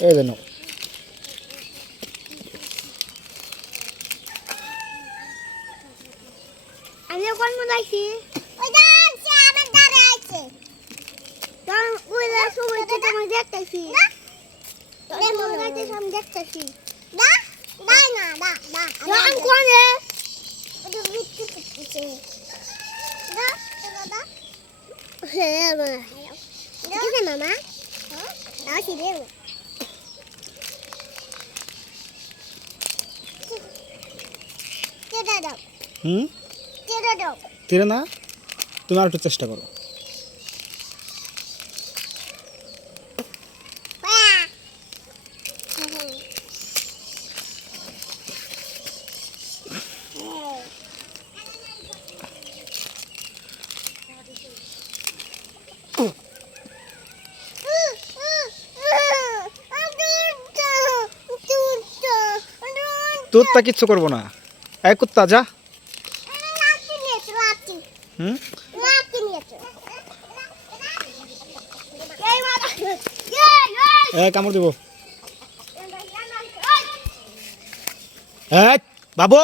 এই দেন। আমি কোন মজাইছি ওই যাচ্ছে আমার দাঁড়া আছে তোর ওই না সময় তো তুমি দেখতেছি না তোর মজাইতে আমি দেখতেছি না দাই না দা দা আমি কোনে ওটা বিচ্ছু করতেছে দা দাদা হ্যাঁ মা দেখে মামা হ্যাঁ দাও কি দেব কেটে দাও কেটে দাও তীরে না, তুমি আর একটু চেষ্টা করো। তোরটা কিচ্ছু করবো না। এক কুত্তা যা। হুম কামড় দিব। বাবু